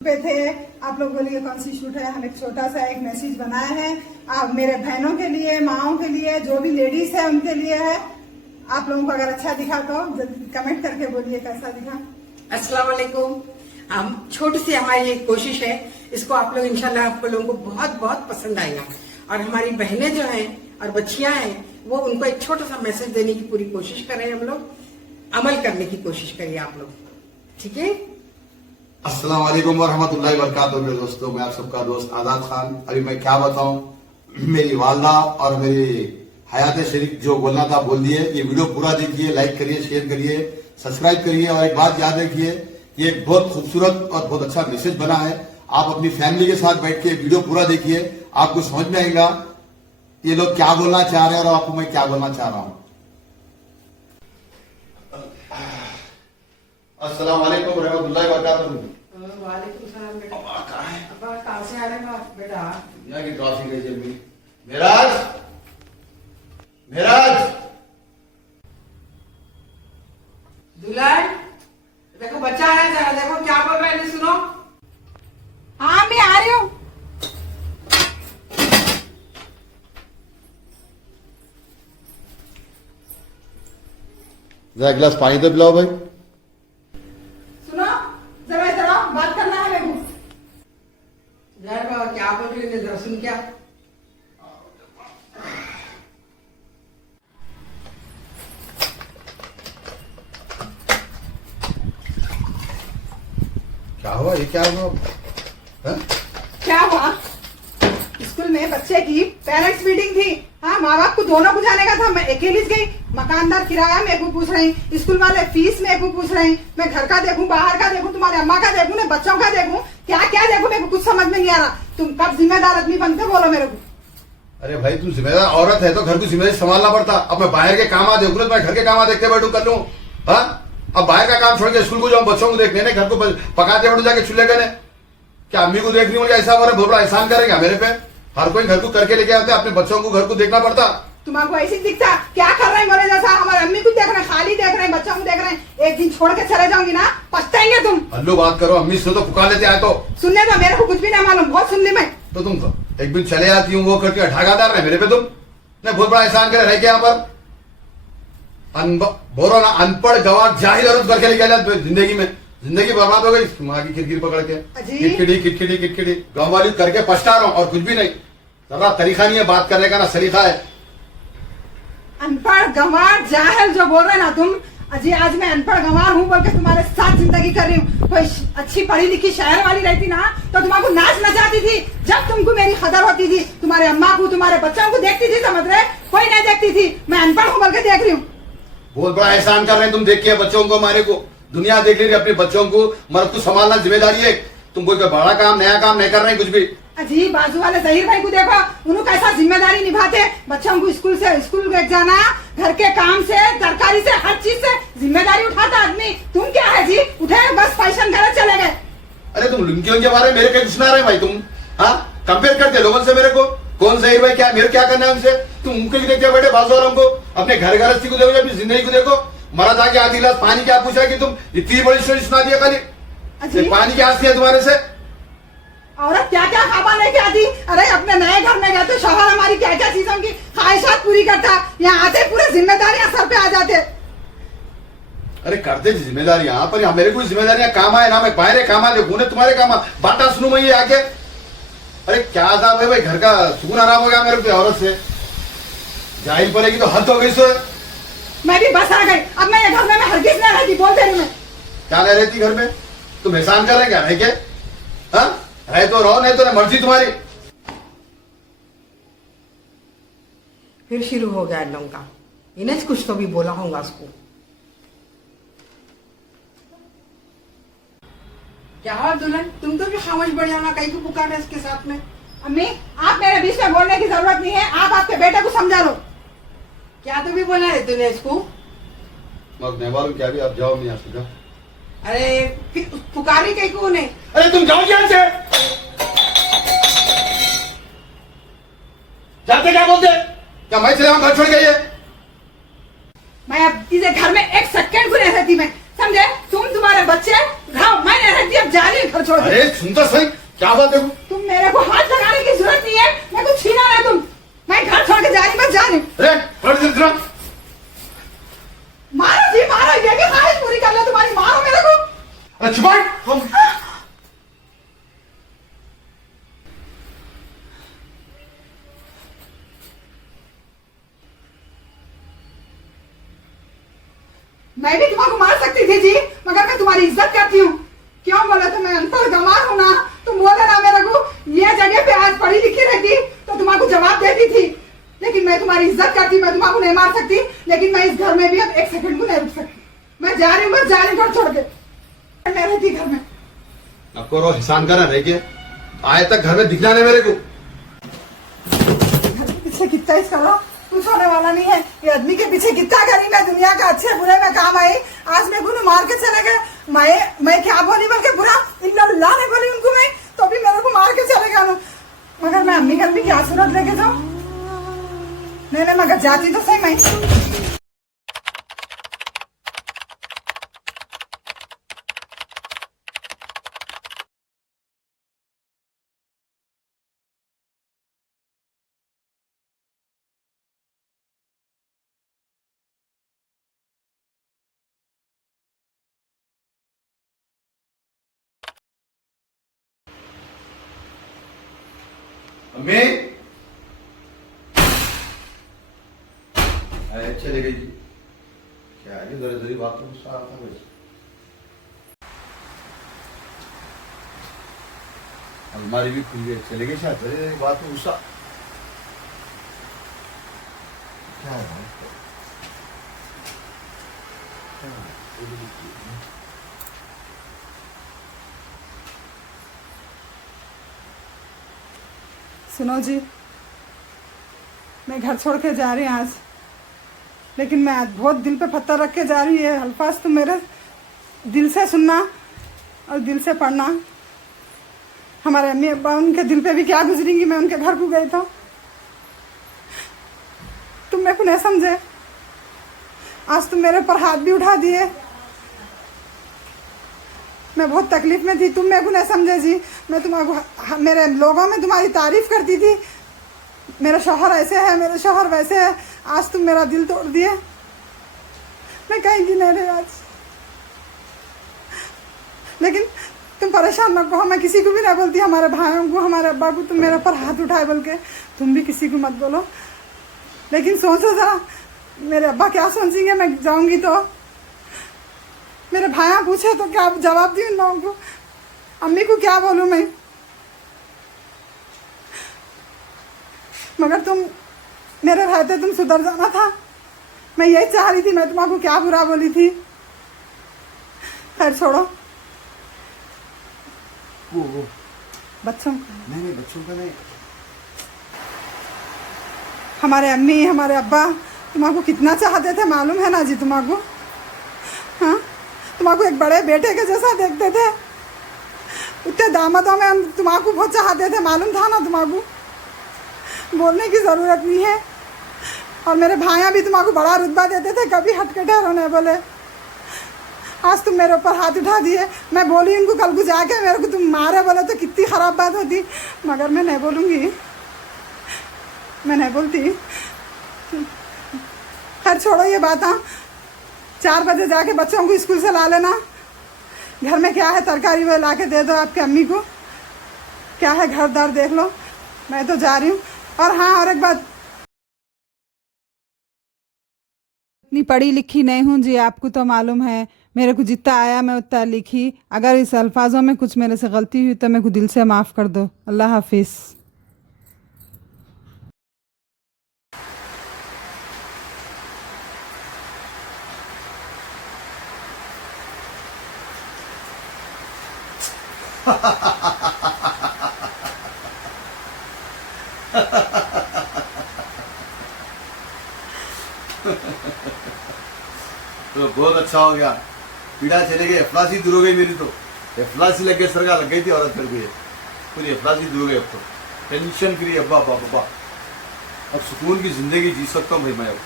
पे थे। आप लोगों के लिए कौन सी शूट है, हम एक छोटा सा एक मैसेज बनाए हैं आप मेरे बहनों के लिए, माओं के लिए, जो भी लेडीज है उनके लिए है। आप लोगों को अगर अच्छा दिखा तो कमेंट करके बोलिए कैसा दिखा। अस्सलाम वालेकुम। हम छोटी सी हमारी एक कोशिश है, इसको आप लोग इंशाल्लाह आप लोगों को बहुत बहुत पसंद आएगा। और हमारी बहनें जो हैं और बच्चियां हैं वो उनको एक छोटा सा मैसेज देने की पूरी कोशिश कर रहे हैं। हम लोग अमल करने की कोशिश करिए आप लोग, ठीक है। अस्सलाम वालेकुम वरहमतुल्लाहि वबरकातुहू। मेरे दोस्तों, मैं आप सबका दोस्त आजाद खान। अभी मैं क्या बताऊं, मेरी वालदा और मेरी हयात शरीफ जो बोलना था बोल दिए। ये वीडियो पूरा देखिए, लाइक करिए, शेयर करिए, सब्सक्राइब करिए। और एक बात याद रखिए, ये एक बहुत खूबसूरत और बहुत अच्छा मैसेज बना है। आप अपनी फैमिली के साथ बैठ के वीडियो पूरा देखिए, आपको समझ में आएगा ये लोग क्या बोलना चाह रहे हैं और आपको मैं क्या बोलना चाह रहा हूं। अस्सलाम वालेकुम रहमतुल्लाहि व बरकातुहू। वालेकुम सलाम बेटा। अब्बा कहाँ है? अब्बा कहाँ से आ रहे हैं बेटा? दुनिया की ट्रॉफी गई जब भी। मेराज, मेराज, दुल्हन देखो बच्चा है, जरा देखो क्या बोल रहे हैं, सुनो। हाँ मैं आ रही हूँ। जरा गिलास पानी तो पिलाओ भाई। सुनो जरा जरा बात करना है मेरे को। यार बाबा क्या बोल रही है, जरा सुन क्या। क्या हुआ, ये क्या हुआ? हाँ? क्या हुआ? स्कूल में बच्चे की पेरेंट्स मीटिंग थी। हाँ, माँ बाप को दोनों को जाने का था। मैं अकेली गई। मकानदार किराया मेरे को पूछ रही, स्कूल वाले फीस मेरे को पूछ रही। मैं घर का देखूं, बाहर का देखूं, तुम्हारे अम्मा का देखूं, ना बच्चों का देखूं, क्या क्या देखूं, मेरे को कुछ समझ में नहीं आ रहा। तुम कब जिम्मेदार आदमी बनते, बोलो मेरे को। अरे भाई, तुम जिम्मेदार औरत है तो घर को जिम्मेदारी संभालना पड़ता। अब मैं बाहर के काम देखूं तो मैं घर के काम देखते बैठू कर लूं। हाँ, अब बाहर का काम छोड़ के स्कूल को जाऊं, बच्चों को देखने ने, घर को पकाते बैठू जाके चूल्हे करने। क्या अम्मी को देखनी होगी? ऐसा बोला बहुत बड़ा एहसान करेगा मेरे पे। हर कोई घर को करके लेके आते, अपने बच्चों को घर को देखना पड़ता। तुम्हारा ऐसे दिखता क्या कर रहे हैं बोले जैसा। हमारे अम्मी को देख रहे हैं, खाली देख रहे हैं, बच्चों को देख रहे हैं। एक दिन छोड़ के चले जाऊंगी ना, पछताएंगे तुम। हल्लू बात करो, अम्मी से तो पुकार लेते आए तो सुनने दो, मेरे को कुछ भी नहीं मालूम, बहुत सुन ली मैं। तो तुम तो एक दिन चले आती हूँ वो करके ढाकादार रहे मेरे पे। तुम ने बहुत बड़ा एहसान करे रह के यहाँ पर। बोलो ना, अनपढ़ गवार जाहिल औरत करके लेके आया जिंदगी में। जिंदगी बर्बाद हो गई माँ की किरकिर पकड़ के। किटकिटी किटकिटी किटकिटी गाँव वाली करके पछता रहा हूँ और कुछ भी नहीं। जरा तरीका नहीं है बात करने का, ना सलीका है। अनपढ़ गंवार जाहिल जो बोल रहे ना तुम। अजी आज मैं अनपढ़ गंवार हूँ बोल के तुम्हारे साथ जिंदगी कर रही हूँ। कोई अच्छी पढ़ी लिखी शहर वाली रहती ना तो तुम्हारे नाच नचाती थी। जब तुमको मेरी कदर होती थी, तुम्हारे अम्मा को, तुम्हारे बच्चों को देखती थी, समझ रहे? कोई नहीं देखती थी। मैं अनपढ़ हूँ बोल के देख रही हूँ। बहुत बड़ा एहसान कर रहे हैं तुम। देखिए बच्चों को, हमारे को दुनिया देख लीजिए, अपने बच्चों को मर्द को संभालना जिम्मेदारी है। तुम कोई बड़ा काम, नया काम नहीं कर रहे कुछ भी। अजी बाजू वाले जहीर भाई को देखो, उन्होंने कैसा जिम्मेदारी निभाते। बच्चों को स्कूल से स्कूल जाना, घर के काम से, तरकारी से, हर चीज से जिम्मेदारी उठाता आदमी। तुम क्या है जी, उठे बस फैशन करे चले गए। अरे तुम लुंकियों के बारे में मेरे कहीं सुना रहे भाई तुम? हाँ, कंपेयर करते लोगों से मेरे को। कौन जहीर भाई क्या, मेरे क्या करना है उनसे? तुम उनको ही देखते बैठे बाजू वालों को। अपने घर गृहस्थी को देखो, अपनी जिंदगी को देखो। मरा जाके आधी गिलास पानी क्या पूछा कि तुम इतनी बड़ी स्टोरी सुना दिया खाली। पानी की आस्ती है तुम्हारे से। औरत क्या क्या खाबा लेके आती। अरे अपने नए घर में गए तो शौहर हमारी क्या क्या चीजों की ख्वाहिशात पूरी करता। यहाँ आते पूरे जिम्मेदारियां सर पे आ जाते। अरे करते जिम्मेदारियां, पर मेरे को जिम्मेदारियां काम आए ना। मैं बाहर काम आ देखू, तुम्हारे काम बाटा सुनू मैं ये आके। अरे क्या था भाई, घर का सुकून आराम हो गया मेरे को औरत से। जाहिल पड़ेगी तो हद हो गई सो। मैं भी बस आ गई। अब मैं ये घर में हरगिज नहीं रहती, बोलते रही मैं। क्या नहीं रहती घर में? तुम एहसान कर रहे क्या? है क्या? हाँ, है तो रहो, नहीं तो ना मर्जी तुम्हारी। फिर शुरू हो गया इन लोगों का। इन्हें कुछ तो भी बोला होगा उसको। क्या हुआ दुल्हन, तुम तो भी खामोश बढ़िया ना, कहीं को पुकारे इसके साथ में। अम्मी आप मेरे बीच में बोलने की जरूरत नहीं है। आप आपके बेटे को समझा लो। क्या तो भी बोला है तूने इसको? मैं मालूम क्या भी, आप जाओ, मैं यहाँ से जाओ। अरे फिर पुकारी कहीं को नहीं। अरे तुम जाओ यहाँ से। जाते क्या बोलते? क्या मैं चले घर छोड़ गई है? मैं अब इसे घर में एक सेकंड को नहीं रहती। मैं समझे? तुम तुम्हारे बच्चे घाव, मैं नहीं रहती, अब जा रही हूँ घर छोड़ के। अरे सुनता सही, क्या बात है? तुम मेरे को हाथ लगाने की जरूरत नहीं है, मैं कुछ छीना ना तुम। मैं घर छोड़ के जा रही, बस जा रही हूँ। अरे हट जा जरा। मारो जी मारो, ये क्या ख्वाहिश पूरी कर लो तुम्हारी, मारो मेरे को। अरे चुप हट। मैं भी तुम्हारे मार सकती थी जी, मगर मैं तुम्हारी इज्जत करती हूँ। क्यों बोले तो मैं अनपढ़ गंवार हूँ ना, तुम बोले ना मेरे को ये जगह पे आज पढ़ी लिखी रहती तो तुम्हारे जवाब देती थी, लेकिन मैं तुम्हारी इज्जत करती, मैं तुम्हारे नहीं मार सकती, लेकिन मैं इस घर में भी अब एक सेकंड को नहीं रुक सकती। मैं जा रही हूँ, बस जा रही हूँ घर छोड़ के। मैं रहती घर में। अब करो हिसान करा रह के आए तक घर में दिखना नहीं मेरे को। घर के पीछे कितना इसका लो, कुछ होने वाला नहीं है। ये आदमी के पीछे कितना करी मैं दुनिया का अच्छे बुरे में काम आई, आज मैं गुनु मार के चले गए। मैं क्या बोली बल्कि बुरा इल्ला नहीं बोली उनको, मैं तो भी मेरे को मार के चले गए। मगर मैं अम्मी घर भी क्या सूरत लेके जाऊं? नहीं मगर जाती तो सही मैं। अम्मी अरे चले गई जी। क्या है जरा जरी बात तो गुस्सा आता है। अलमारी भी खुल गई, चले गई शायद जरी बात तो गुस्सा क्या है? सुनो जी, मैं घर छोड़ के जा रही हूँ आज, लेकिन मैं आज बहुत दिल पे पत्थर रख के जा रही है। अल्फाज तुम मेरे दिल से सुनना और दिल से पढ़ना। हमारे अम्मी अब्बा उनके दिल पे भी क्या गुजरेंगी, मैं उनके घर को गई तो तुम मेरे को नहीं समझे। आज तुम मेरे पर हाथ भी उठा दिए, मैं बहुत तकलीफ में थी, तुम मेरे को नहीं समझे जी। मैं तुम्हारे मेरे लोगों में तुम्हारी तारीफ करती थी, मेरा शौहर ऐसे है, मेरा शौहर वैसे है। आज तुम मेरा दिल तोड़ दिए, मैं कहीं नहीं रही आज। लेकिन तुम परेशान मत हो, मैं किसी को भी नहीं बोलती, हमारे भाइयों को, हमारे अब्बा को तुम मेरे पर हाथ उठाए बोल के तुम भी किसी को मत बोलो। लेकिन सोचो जरा, मेरे अब्बा क्या सोचेंगे मैं जाऊंगी तो? मेरे भाइयाँ पूछे तो क्या जवाब दूँ उन लोगों को? अम्मी को क्या बोलूँ मैं? मगर तुम मेरे रहते तुम सुधर जाना था, मैं यही चाह रही थी। मैं तुम्हारे को क्या बुरा बोली थी? खैर छोड़ो। वो बच्चों नहीं बच्चों का नहीं, हमारे अम्मी हमारे अब्बा तुम्हारे कितना चाहते थे मालूम है ना जी तुम्हारे? हाँ, तुम्हारे एक बड़े बेटे के जैसा देखते थे, उतने दामादों में हम तुम्हारे बहुत चाहते थे, मालूम था ना तुम्हारे? बोलने की ज़रूरत नहीं है। और मेरे भाइयाँ भी तुम्हारे बड़ा रुतबा देते थे, कभी हटके ठहरो नहीं बोले। आज तुम मेरे ऊपर हाथ उठा दिए। मैं बोली उनको कल को जाके मेरे को तुम मारे बोले तो कितनी ख़राब बात होती, मगर मैं नहीं बोलूँगी, मैं नहीं बोलती। खैर छोड़ो ये बात। 4 बजे जाके बच्चों को स्कूल से ला लेना। घर में क्या है तरकारी वो ला के दे दो आपके अम्मी को, क्या है घर दार देख लो। मैं तो जा रही हूँ। और हाँ, और एक बात, इतनी पढ़ी लिखी नहीं हूँ जी, आपको तो मालूम है। मेरे को जितना आया मैं उतना लिखी। अगर इस अल्फाजों में कुछ मेरे से गलती हुई तो मेरे को दिल से माफ़ कर दो। अल्लाह हाफिज़। तो बहुत अच्छा हो गया, पीड़ा चले गई, अफलासी दूर हो गई मेरी। तो अफलासी लग गई, सरगा लग गई थी, औरत कर गई पूरी अफलासी दूर हो गई। अब तो टेंशन फ्री अब्बा अब्बा, अब सुकून की जिंदगी जी सकता हूँ भाई मैं अब।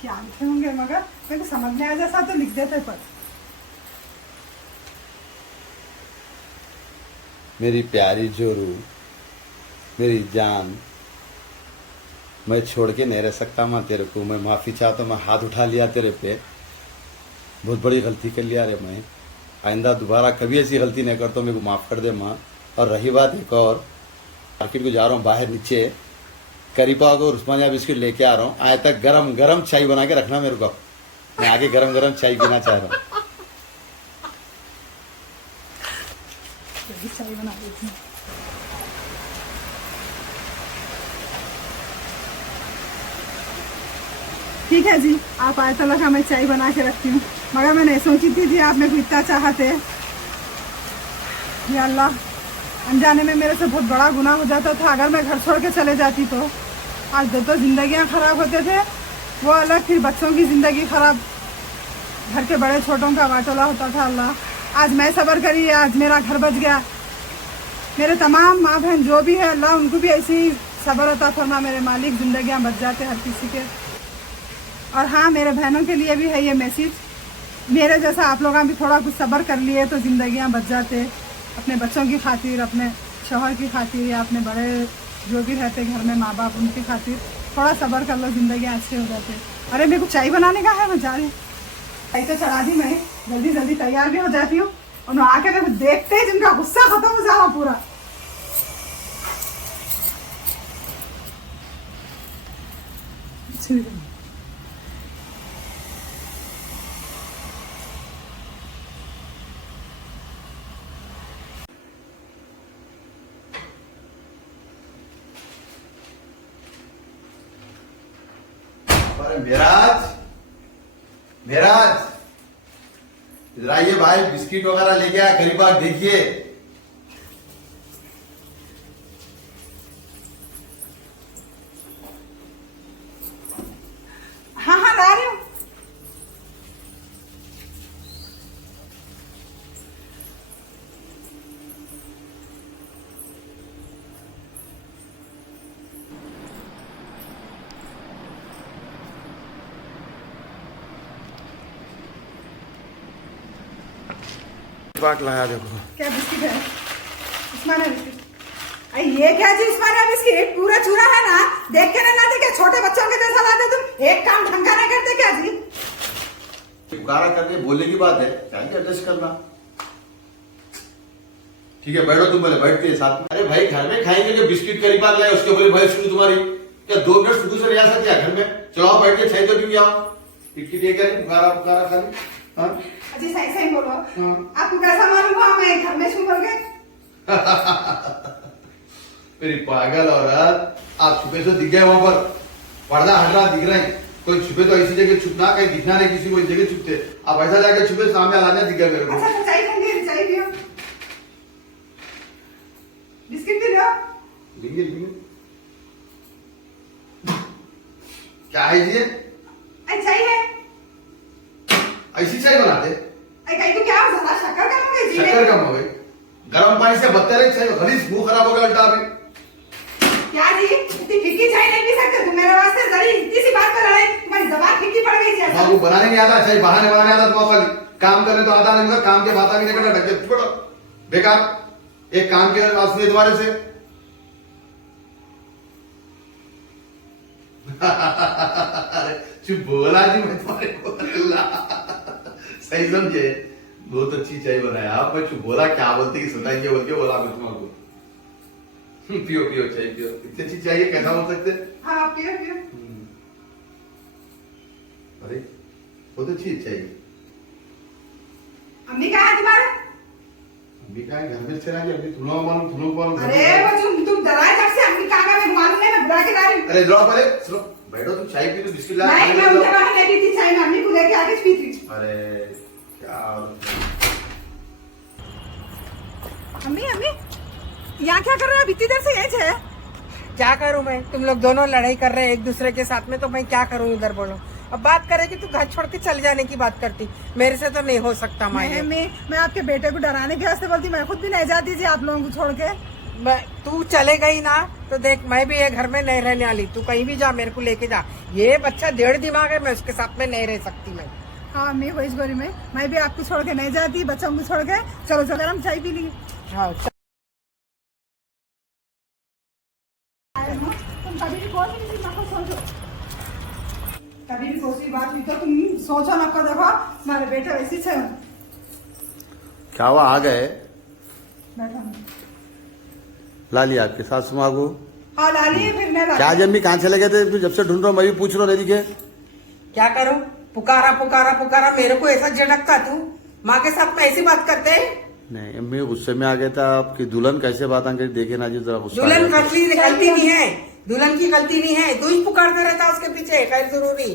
क्या लिखे होंगे मगर मेरे को समझ में आ जैसा तो लिख देते पर। मेरी प्यारी जोरू, मेरी जान, मैं छोड़ के नहीं रह सकता माँ तेरे को। मैं माफ़ी चाहता हूँ, मैं हाथ उठा लिया तेरे पे, बहुत बड़ी गलती कर लिया रे मैं। आइंदा दोबारा कभी ऐसी गलती नहीं करता, मेरे को माफ़ कर दे माँ। और रही बात एक और, मार्केट को जा रहा हूँ बाहर नीचे, करीबा को उस्मानिया बिस्किट लेके आ रहा हूँ। आए तक गरम गरम चाय बना के रखना मेरे को, मैं आगे गरम गरम चाय पीना चाह रहा हूँ। चाय बना देती हूँ। ठीक है जी, आप आए तला का मैं चाय बना के रखती हूँ। मगर मैं नहीं सोची थी जी आप मेरे को इतना चाहते। या अल्लाह, अनजाने में मेरे से बहुत बड़ा गुनाह हो जाता था अगर मैं घर छोड़ के चले जाती तो। आज दो जिंदगियां खराब होते थे, वो अलग, फिर बच्चों की जिंदगी खराब, घर के बड़े छोटों का बाटोला होता था। अल्लाह, आज मैं सब्र करी, आज मेरा घर बच गया। मेरे तमाम माँ बहन जो भी है, अल्लाह उनको भी ऐसी ही सब्र अता फरमा मेरे मालिक, जिंदगियां बच जाते हर किसी के। और हाँ, मेरे बहनों के लिए भी है ये मैसेज, मेरे जैसा आप लोग भी थोड़ा कुछ सब्र कर लिए तो जिंदगियां बच जाते, अपने बच्चों की खातिर, अपने शौहर की खातिर, या अपने बड़े जो भी रहते घर में माँ बाप, उनकी खातिर थोड़ा सब्र कर लो, जिंदगियां अच्छे हो जाते। अरे मेरे को चाय बनाने का है, मैं जा रही। चाय तो चढ़ा दी मैं, जल्दी जल्दी तैयार भी हो जाती हूँ। और आके मेरे को देखते ही जिनका गुस्सा खत्म हो जाओ पूरा। अरे मेराज, मेराज इधर आइए भाई, बिस्किट वगैरह लेके आया, करीब आप देखिए। हाँ हाँ, ला रही हूँ। बाट लाया देखो। क्या बिस्किट है? उस्मानिया बिस्किट। अरे ये क्या जी उस्मानिया बिस्किट? पूरा चूरा है ना, देख के ना लाते क्या? छोटे बच्चों के जैसा लाते तुम, एक काम ढंग का नहीं करते क्या जी? पुकारा करके बोलने की बात है, चाहिए एडजस्ट करना। ठीक है, बैठो तुम, पहले बैठते हैं साथ में। अरे भाई, घर में खाएंगे जो बिस्किट करीब आ गया, उसके बोले भाई शुरू तुम्हारी क्या 2 मिनट शुरू से नहीं आ सकते घर में? चलो बैठ के चाय तो पी आओ। टिकट ये क्या पुकारा पुकारा खाली। हाँ अजी सही सही बोलो। आपको कैसा मालूम हुआ मैं घर में छू बोल के? मेरी पागल औरत, आप छुपे से दिख गए वहां पर, पर्दा हट रहा दिख रहे हैं। कोई छुपे तो ऐसी जगह छुपना, कहीं दिखना नहीं किसी को, इस जगह छुपते। आप ऐसा जाके छुपे, सामने आलाने दिख गया मेरे को। अच्छा तो चाय ठंडी, चाय पियो, बिस्किट भी लो। लीजिए लीजिए। क्या है ये? चाय है, ऐसी चाय बनाते? कहीं तो क्या जरा शक्कर कम हो गई जी? शक्कर कम हो गई, गर्म पानी से बत्ते रहे चाय, गलीज मुंह खराब हो गया उल्टा अभी। क्या जी, इतनी फीकी चाय नहीं पी सकते तुम मेरे वास्ते? जरी इतनी सी बात पर लड़ाई, तुम्हारी जबान फीकी पड़ गई जी। वो बनाने नहीं आता चाय, बहाने बनाने आता तो खाली, काम करने तो आता नहीं, काम के बात भी नहीं करना, ढक के छोड़ो बेकार। एक काम के वास्ते तुम्हारे से चुप बोला जी, मैं तुम्हारे को सही समझे, बहुत अच्छी चाय बनाया आप। मैं चुप बोला, क्या बोलते कि सुनाइए बोल के बोला मैं तुम्हारे। पियो पियो चाय पियो, इतनी अच्छी चाय है, कैसा बोल सकते? हाँ पियो पियो। अरे बहुत अच्छी चाय। अम्मी कहाँ है तुम्हारे? अम्मी कहाँ है? घर में चला गया अभी, तुम लोग मालूम, तुम लोग मालूम। अरे वो तुम डराए जब से, अम्मी कहाँ है? मैं मालूम नहीं, मैं बुला के ला रही हूँ। अरे लो पहले सुनो, बैठो तुम, चाय पी, तो बिस्किट ला। नहीं, मैं उनके बाहर नहीं पीती चाय, मैं अम्मी को लेके आके पीती। अरे क्या अम्मी अम्मी यहाँ क्या कर रहे हो? इतनी देर से यही है? क्या करूं मैं, तुम लोग दोनों लड़ाई कर रहे हैं एक दूसरे के साथ में, तो मैं क्या करूं इधर बोलो। अब बात करे कि तू घर छोड़ के चल जाने की बात करती, मेरे से तो नहीं हो सकता माँ ये। मैं आपके बेटे को डराने के वास्ते बोलती, मैं खुद भी नहीं जाती थी आप लोगों को छोड़ के। तू चले गई ना तो देख, मैं भी ये घर में नहीं रहने वाली, तू कहीं भी जा मेरे को लेके जा। ये बच्चा 1.5 दिमाग है, मैं उसके साथ में नहीं रह सकती मैं। हाँ मैं वही बोली, मैं भी आपको छोड़ के नहीं जाती, बच्चों को छोड़ के। चलो चलो हम चाय पी ली। हाँ तुम कभी भी कोई भी ना सोचो, कभी भी कोई बात हुई तो तुम सोचो ना को, देखो हमारे बेटे वैसी छे। क्या हुआ, आ गए? बैठो। ला लिया आपके सासू माँ को? हाँ ला लिए, फिर नहीं ला क्या जम्मी, कहाँ चले गए थे? तू जब से ढूंढ रहा हूँ, मैं भी पूछ रहा हूँ, नहीं दिखे। क्या करूं, पुकारा पुकारा पुकारा, मेरे को ऐसा झटकता तू माँ के साथ में ऐसी बात करते है? नहीं, मैं गुस्से में आ गया था। आपकी दुल्हन कैसे बात आगे देखे ना जी, जरा गुस्सा। दुल्हन गलती नहीं है, दुल्हन की गलती नहीं है, तू ही पुकारता रहता उसके पीछे, खैर जरूरी।